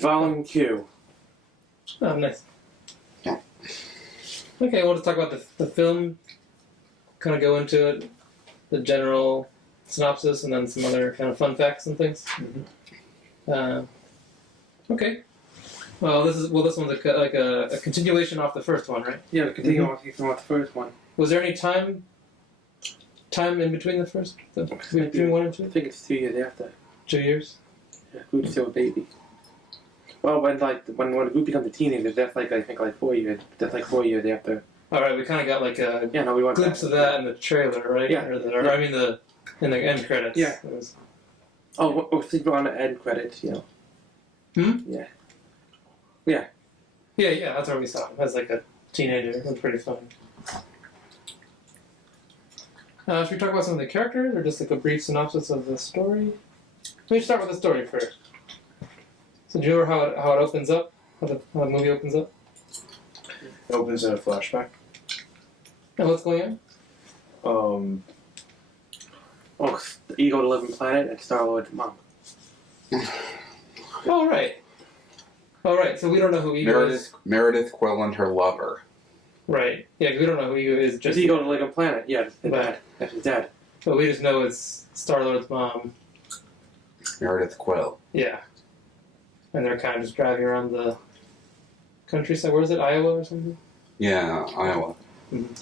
Volume Q. Oh, nice. Yeah. Okay, we'll just talk about the film, kind of go into it, the general synopsis, and then some other kind of fun facts and things. Mm-hmm. Okay. Well, this one's a continuation off the first one, right? Yeah, continue on with the first one. Was there any time in between the first, between 1 and 2? I think it's 2 years after. 2 years. Yeah, Groot's still a baby. Well, when Groot becomes a teenager, that's I think 4 years. That's 4 years after. All right, we kind of got like a We want glimpse of that in the trailer, right? Yeah. I mean in the end credits. Yeah. We'll think on the end credits, Yeah. Yeah, that's where we saw him as like a teenager. It was pretty funny. Should we talk about some of the characters, or just like a brief synopsis of the story? Let me start with the story first. So do you remember how it opens up? How the movie opens up? It opens in a flashback. And what's going on? Ego to Living Planet and Star-Lord's mom. Oh, right. So we don't know who Ego is. Meredith Quill and her lover. Right. Yeah, 'cause we don't know who Ego is. Just Ego to Living Planet. Yeah, that's his dad. That's his dad. But we just know it's Star-Lord's mom. Meredith Quill. Yeah. And they're kind of just driving around the countryside. Where is it? Iowa or something? Yeah, Iowa. Mm-hmm.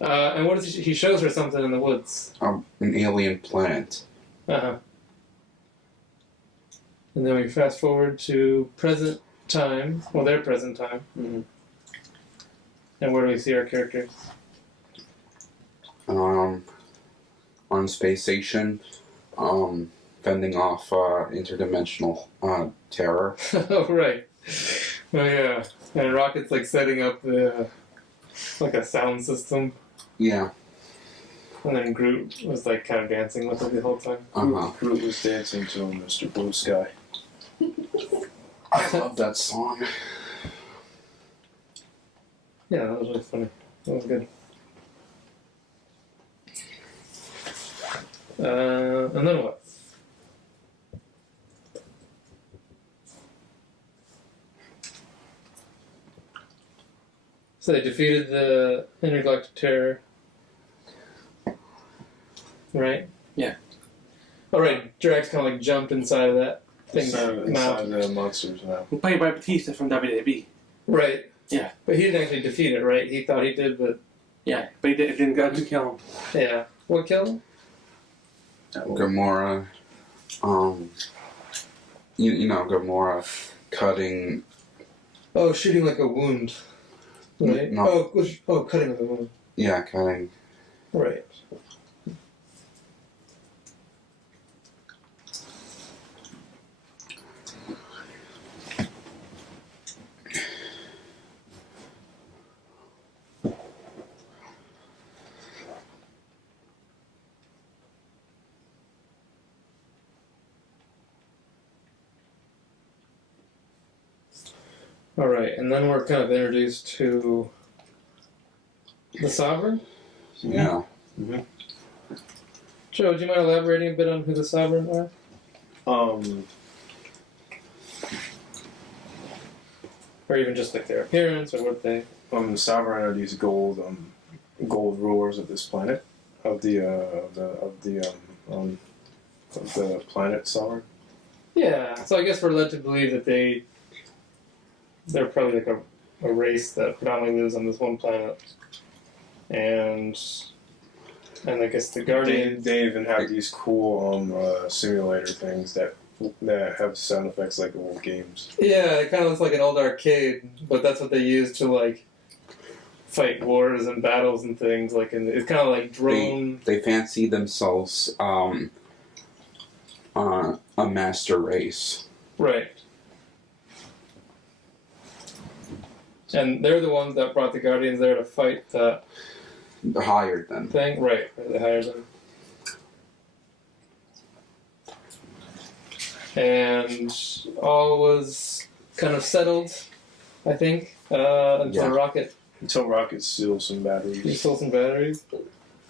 And what is he shows her something in the woods. An alien planet. Uh-huh. And then we fast forward to present time. Well, their present time. Mm-hmm. And where do we see our characters? On space station. Fending off interdimensional terror. Oh, right. Oh, yeah. And Rocket's like setting up a sound system. Yeah. And then Groot was like kind of dancing with it the whole time. Groot was dancing to Mr. Blue Sky. I love that song. Yeah, that was really funny. That was good. And then what? So they defeated the Intergalactic Terror. Right? Yeah. Oh, right. Drax kind of like jumped inside of that thing. Inside the monsters now. Played by Batista from WWE. Right. Yeah. But he didn't actually defeat it, right? He thought he did, but... Yeah, but it didn't go to kill him. Yeah. What killed him? Gamora. You know, Gamora cutting... Oh, shooting like a wound. Right? No. Cutting with a wound. Yeah, cutting. Right. Alright, and then we're kind of introduced to the Sovereign? Yeah. Mm-hmm. Joe, do you mind elaborating a bit on who the Sovereign are? Or even just like their appearance, or what they... The Sovereign are these gold rulers of this planet, of the planet Sovereign. Yeah, so I guess we're led to believe that they're probably like a race that predominantly lives on this one planet. And I guess the Guardians... They even have these cool simulator things that have sound effects like old games. Yeah, it kind of looks like an old arcade, but that's what they use to like fight wars and battles and things. Like, it's kind of like drone... They fancy themselves a master race. Right. And they're the ones that brought the Guardians there to fight that Hired them. thing. Right, they hired them. And all was kind of settled, I think, until Yeah. Rocket Until Rocket steals some batteries. stole some batteries.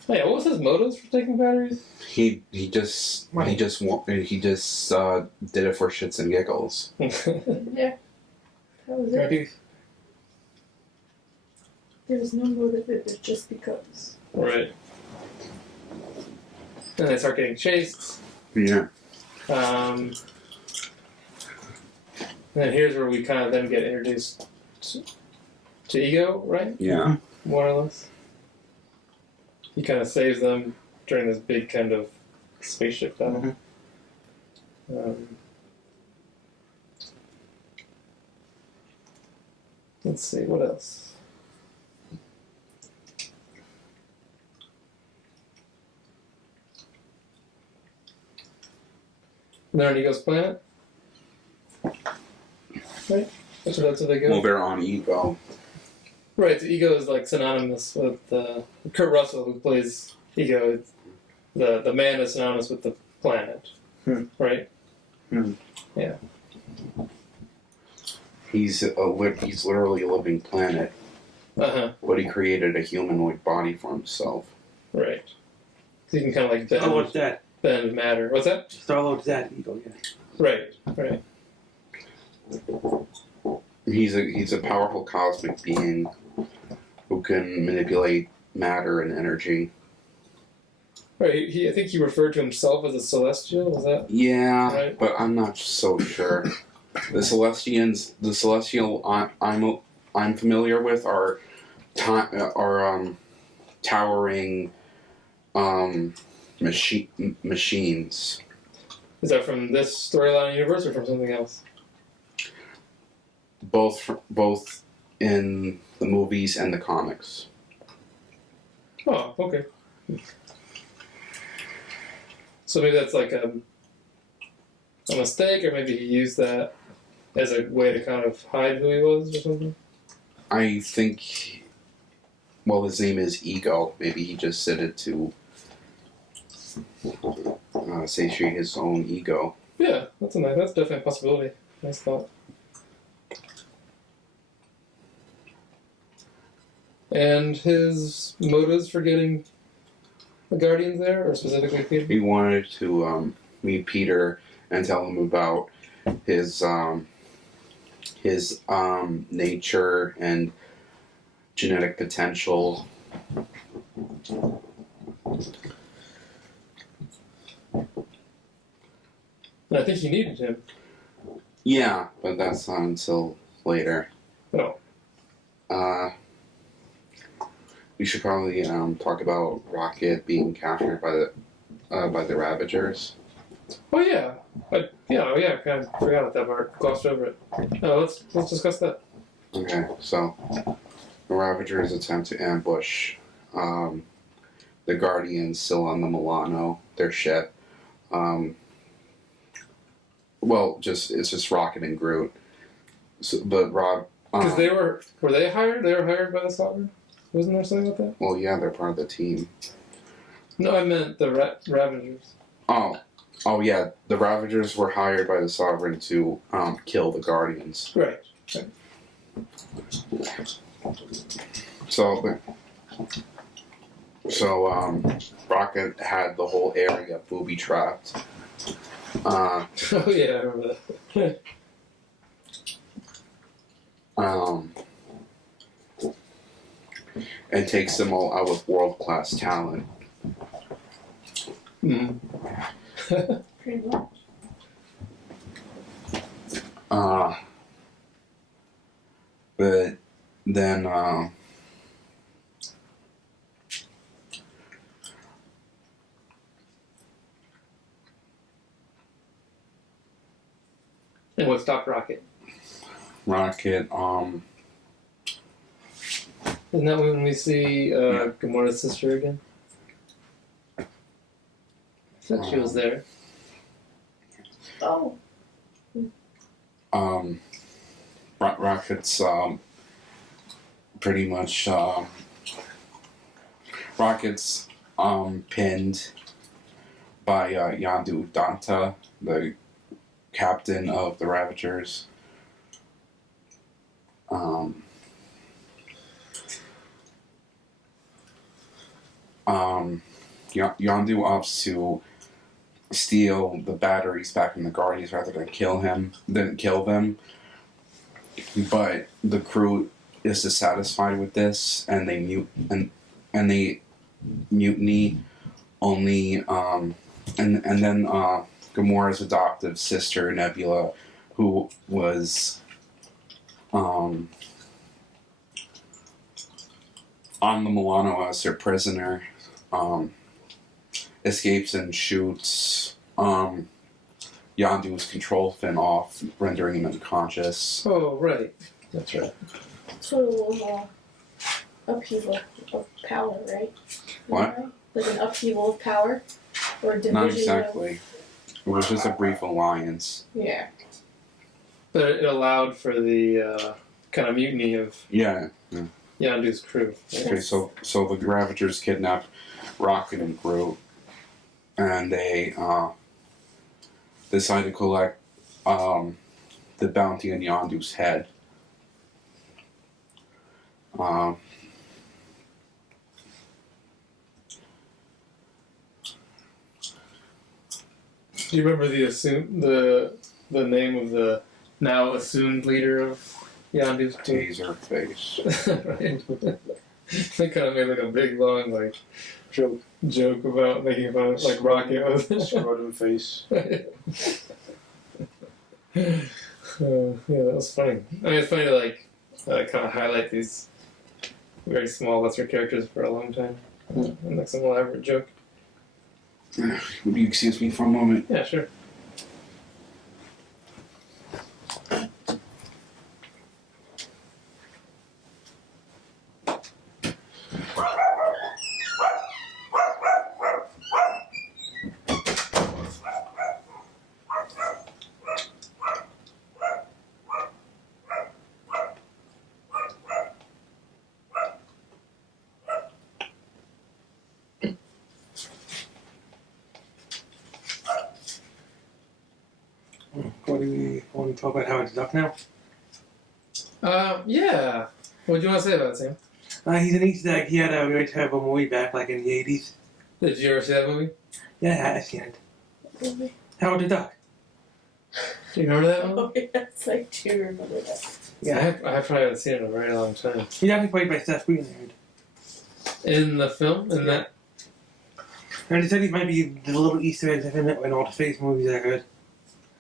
Oh, yeah, what was his motives for taking batteries? He just did it for shits and giggles. Yeah. That was it. Maybe- There was no motive, it was just because. right. And they start getting chased. Yeah. And here's where we kind of then get introduced to Ego, right? Yeah. More or less. He kind of saves them during this big kind of spaceship battle. Let's see, what else? They're on Ego's planet? Right? That's where they go? Well, they're on Ego. Right, so Ego is like synonymous with Kurt Russell, who plays Ego. The man is synonymous with the planet, right? Yeah. He's literally a living planet, but he created a humanoid body for himself. Right. So you can kind of like Oh, what's that? bend matter. What's that? Star-Lord's that Ego, yeah. Right. He's a powerful cosmic being who can manipulate matter and energy. Right. I think he referred to himself as a celestial. Was that? Yeah, Right. but I'm not so sure. The celestial I'm familiar with are towering machines. Is that from this storyline universe or from something else? Both in the movies and the comics. Oh, okay. So maybe that's like a mistake, or maybe he used that as a way to kind of hide who he was or something? I think, well, his name is Ego. Maybe he just said it to satiate his own ego. Yeah, that's definitely a possibility. Nice thought. And his motives for getting the Guardians there, or specifically Peter? He wanted to meet Peter and tell him about his nature and genetic potential. And I think he needed him. Yeah, but that's not until later. Oh. We should probably talk about Rocket being captured by the Ravagers. Oh yeah. I kind of forgot about that part. Glossed over it. Let's discuss that. Okay, so the Ravagers attempt to ambush the Guardians still on the Milano, their ship. It's just Rocket and Groot. So, but Rob, Because were they hired? They were hired by the Sovereign. Wasn't there something about that? well, yeah, they're part of the team. No, I meant the Ravagers. Oh yeah, the Ravagers were hired by the Sovereign to kill the Guardians. Right. So Rocket had the whole area booby trapped. Oh yeah, I remember that. And takes them all out with world-class talent. Pretty much. But then And what stopped Rocket? Rocket, Isn't that when we see Gamora's sister again? I thought she was there. Oh. Rocket's pretty much Rocket's pinned by Yondu Danta, the captain of the Ravagers. Yondu opts to steal the batteries back from the Guardians rather than kill them. But the crew is dissatisfied with this, and they they mutiny. Only and then Gamora's adoptive sister Nebula, who was on the Milano as their prisoner, escapes and shoots Yondu's control fin off, rendering him unconscious. Oh, right. That's right. Total upheaval of power, right? What? Right? Like an upheaval of power? Or division Not of... exactly. It was just a brief alliance. Yeah. But it allowed for the kind of mutiny of Yeah. Yondu's crew. Okay, so the Ravagers kidnap Rocket and Groot, and they decide to collect the bounty on Yondu's head. Do you remember the name of the now assumed leader of Yondu's crew? Taser face. Right. They kind of made like a big long like joke about making fun of like Rocket was. Scrotum face. Yeah, that was funny. I mean, it's funny to like kind of highlight these very small, lesser characters for a long time, and like some elaborate joke. Would you excuse me for a moment? Yeah, sure. What do we want to talk about Howard the Duck now? Yeah. What do you want to say about it, Sam? He's an Easter egg. He had a very terrible movie back like in the 80s. Did you ever see that movie? Yeah, I've seen it. Really? Howard the Duck. Do you remember that one? Oh, yes, I do remember that. Yeah. I probably haven't seen it in a very long time. He's actually played by Seth Green. I heard. In the film? In Yeah. that? And they said he might be the little Easter eggs of him in all the face movies I heard.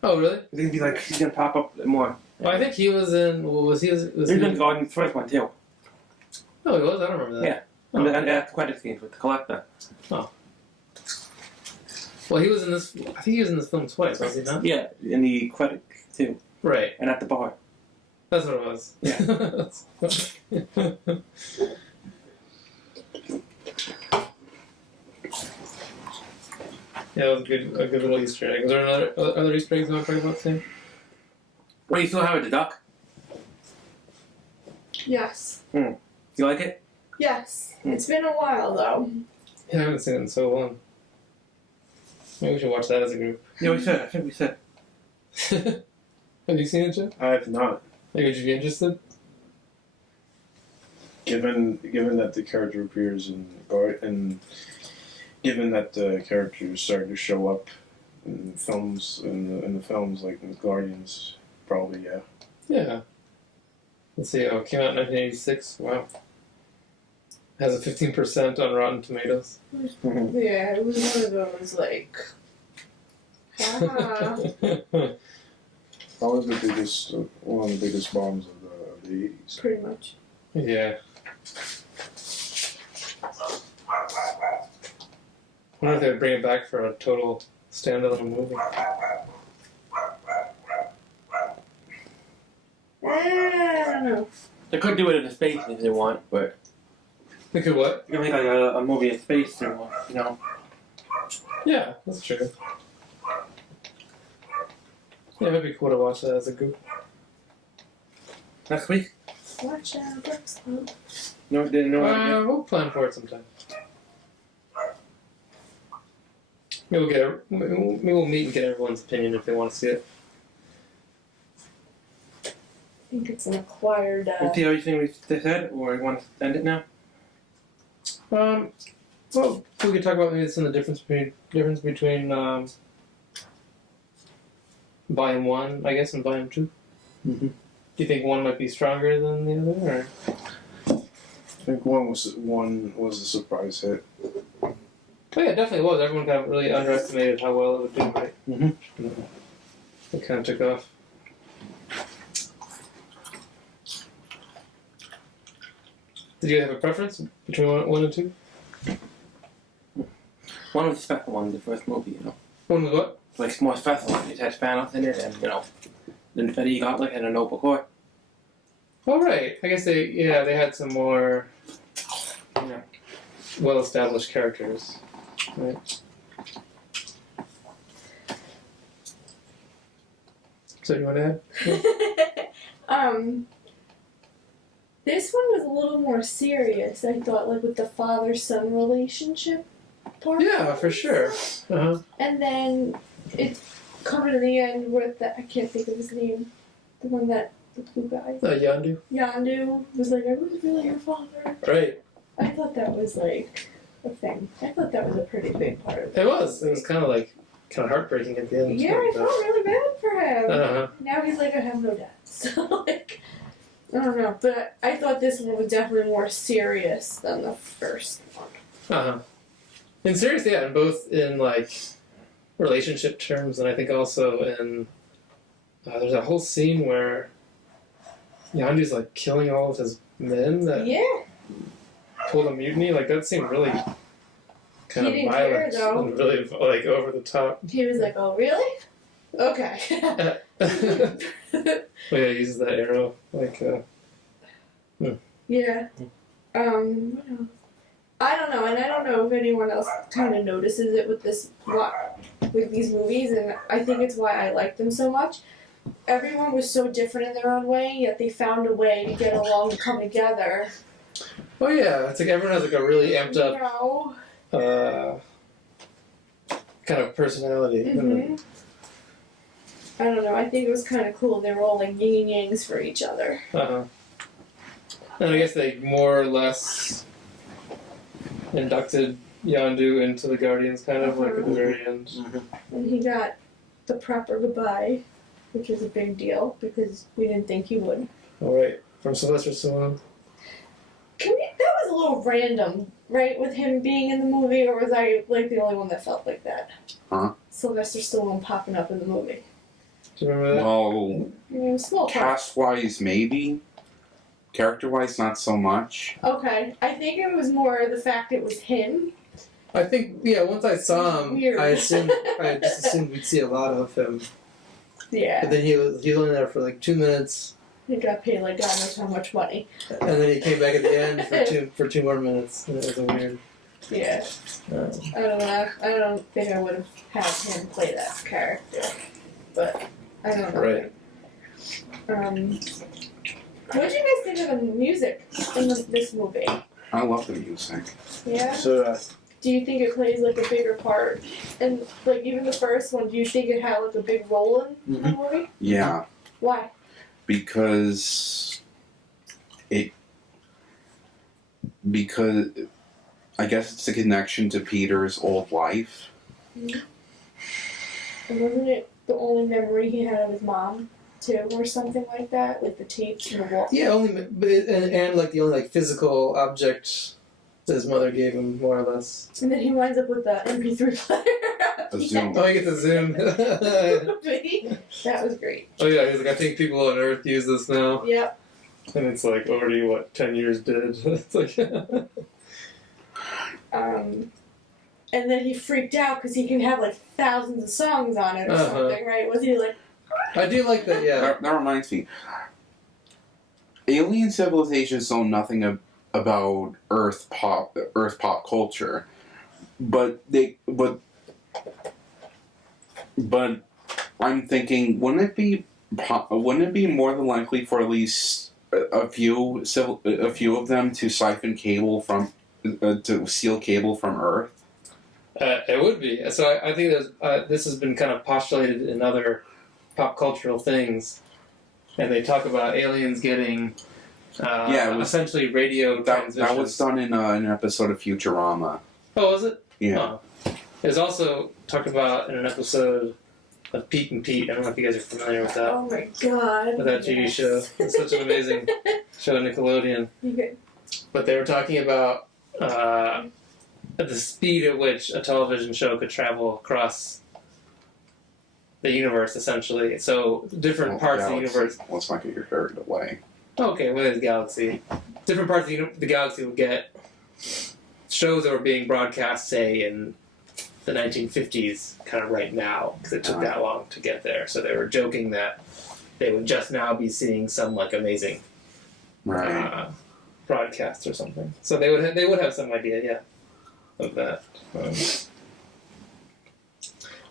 Oh, really? It's gonna be like he's gonna pop up more. Well, I think he was in. Well, was he? Was He he? was in Guardians first one too. Oh, he was. I don't remember that. Yeah. And the credit scenes with the collector. Well, he was in this. I think he was in this film twice, was he not? Yeah, in the credit too, Right. and at the bar. That's what it was. Yeah. Yeah, that was a good little Easter egg. Was there other Easter eggs you want to talk about, Sam? Wait, you still Howard the Duck? Yes. You like it? Yes. It's been a while, though. Yeah, I haven't seen it in so long. Maybe we should watch that as a group. Yeah, we should. I think we should. Have you seen it, Jeff? I have not. Like, would you be interested? Given that the character appears in given that the characters started to show up in films in the films like in Guardians, probably yeah. Yeah. Let's see. Oh, it came out in 1986. Wow. Has a 15% on Rotten Tomatoes. Yeah, it was one of those, like... Ah. Probably the biggest one of the biggest bombs of the 80s. Pretty much. Yeah. I wonder if they'd bring it back for a total standalone movie. I don't know. They could do it in space if they want, but They could what? you can make like a movie in space or you know. Yeah, that's true. Yeah, it'd be cool to watch that as a group. Next week? Watch out, Ducks Club. No, didn't know. idea. We'll plan for it sometime. Maybe we'll meet and get everyone's opinion if they want to see it. I think it's an acquired, You see everything we said, or you want to end it now? Well, we could talk about maybe some of the difference between volume 1, I guess, and volume 2. Mm-hmm. Do you think one might be stronger than the other, or? I think one was a surprise hit. Oh yeah, it definitely was. Everyone kind of really underestimated how well it would do, right? Mm-hmm. It kind of took off. Did you have a preference between one and 2? One was the special one, the first movie, you know. One was what? Like more special. It had Thanos in it, and you know, the Infinity Gauntlet and a Notebook Horror. Oh right. I guess they had some more well-established characters, right? So you want to add? This one was a little more serious, I thought, like with the father-son relationship part. Yeah, for sure. Uh-huh. And then it covered in the end with I can't think of his name. The one the blue guy. Yondu. Yandu was like, I was really your father. Right. I thought that was like a thing. I thought that was a pretty big part of it. It was. It was kind of heartbreaking at the end. Yeah, I felt really bad for him. Uh-huh. Now he's like, I have no dad. So, like, I don't know. But I thought this one was definitely more serious than the first one. Uh-huh. And seriously, yeah, and both in, like, relationship terms, and I think also in... there's a whole scene where Yandu's, like, killing all of his men that Yeah. pulled a mutiny. Like, that seemed really kind He of didn't care, violent though. and really, like, over the top. He was like, oh, really? Okay. Well, yeah, he uses that arrow, like, Yeah. What else? I don't know, and I don't know if anyone else kind of notices it with with these movies, and I think it's why I like them so much. Everyone was so different in their own way, yet they found a way to get along and come together. oh yeah, it's like everyone has, like, a really amped You up, know? kind of personality. Mhm. I don't know, I think it was kind of cool. They were all like yin and yangs for each other. Uh-huh. And I guess they more or less inducted Yondu into the Guardians, kind of, like, at the very end. And he got the proper goodbye, which was a big deal because we didn't think he would. All right, from Sylvester Stallone. That was a little random, right, with him being in the movie, or was I like the only one that felt like that? Huh? Sylvester Stallone popping up in the movie. Do you remember that? Well, I mean, small part. cast-wise, maybe. Character-wise, not so much. Okay, I think it was more the fact it was him. I think, yeah, once I saw him, Weird. I just assumed we'd see a lot of him. Yeah, But then he was only there for like 2 minutes, he got paid like God knows how much money. and then he came back at the end for two more minutes. And it was a weird. Yeah, I don't know. I don't think I would have had him play that character, but I don't know. Right. What did you guys think of the music in this movie? I love the music. Yeah. So Do you think it plays like a bigger part? And like even the first one, do you think it had like a big role in the movie? Yeah, Why? because I guess it's a connection to Peter's old life. And wasn't it the only memory he had of his mom too, or something like that, like the tapes and the wall? Yeah, and like the only like physical object that his mother gave him, more or less. And then he winds up with the MP3 player. A Zoom. Oh, he gets a zoom. That was great. Oh yeah, he's like, I think people on Earth use this now, Yep. and it's like already 10 years dead. It's like. And then he freaked out because he can have like thousands of songs on it or Uh-huh. something, right? Was he like? I do like that. Yeah. That reminds me. Alien civilizations know nothing about Earth pop culture, but I'm thinking, wouldn't it be more than likely for at least a few of them to siphon cable from to steal cable from Earth? It would be. So I think this has been kind of postulated in other pop cultural things, and they talk about aliens getting It was, essentially radio that transmissions. was done in an episode of Futurama. Oh, was it? Yeah. Oh. It was also talked about in an episode of Pete and Pete. I don't know if you guys are familiar with that. Oh my god. With that TV show. It's such an amazing show on Nickelodeon. Okay. But they were talking about the speed at which a television show could travel across the universe, essentially. So different parts of the universe. Let's not get your carried away. Okay, within the galaxy, different parts of the galaxy would get shows that were being broadcast, say, in the 1950s, kind of right now, because it took that long to get there. So they were joking that they would just now be seeing some like amazing broadcast or something. So they would have some idea, yeah, of that.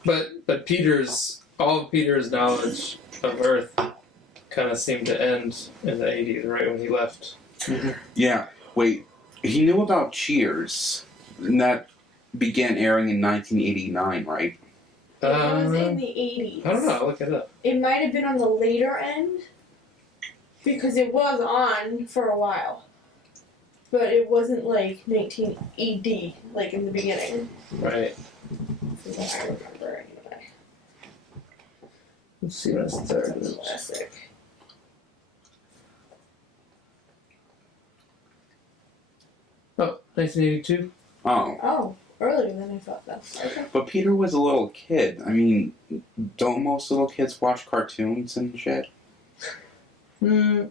But all of Peter's knowledge of Earth kind of seemed to end in the 80s, right when he left. Yeah. Wait. He knew about Cheers, and that began airing in 1989, right? It was in the 80s. I don't know. I'll look it up. It might have been on the later end because it was on for a while, but it wasn't like 1980 like in the beginning. Right. From what I remember anyway. Let's see what it started. Classic. Oh, 1982. Oh. Oh, earlier than I thought that. Okay. But Peter was a little kid. I mean, don't most little kids watch cartoons and shit? I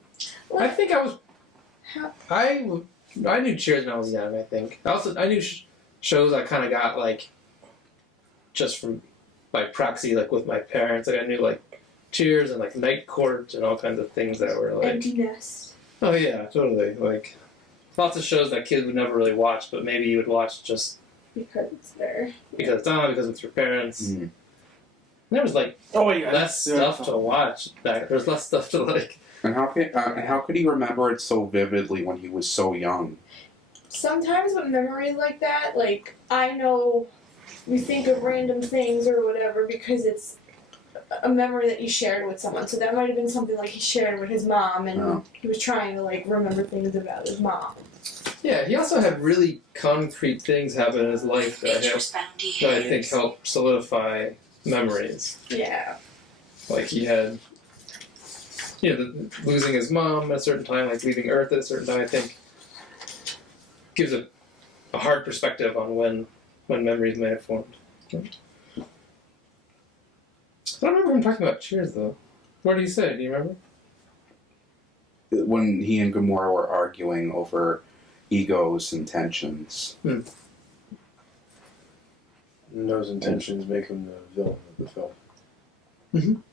think I was. I knew Cheers when I was young. I think. I knew shows I kind of got like just from by proxy, like with my parents. Like I knew like Cheers and like Night Court and all kinds of things that were like. Empty Nest. Oh yeah, totally. Like lots of shows that kids would never really watch, but maybe you would watch just Because it's there. because it's on, because it's your parents. Mm. There was like yeah. less stuff to watch. There's less stuff to like. And how could he remember it so vividly when he was so young? Sometimes with memories like that, like, I know you think of random things or whatever because it's a memory that you shared with someone. So that might have been something like he shared with his mom and Oh. he was trying to, like, remember things about his mom. Yeah, he also had really concrete things happen in his life that I think helped solidify memories. Yeah. Like he had, losing his mom at a certain time, like leaving Earth at a certain time. I think gives a hard perspective on when memories may have formed. I don't remember him talking about Cheers though. What did he say? Do you remember? When he and Gamora were arguing over egos and tensions. And those intentions make him the villain of the film.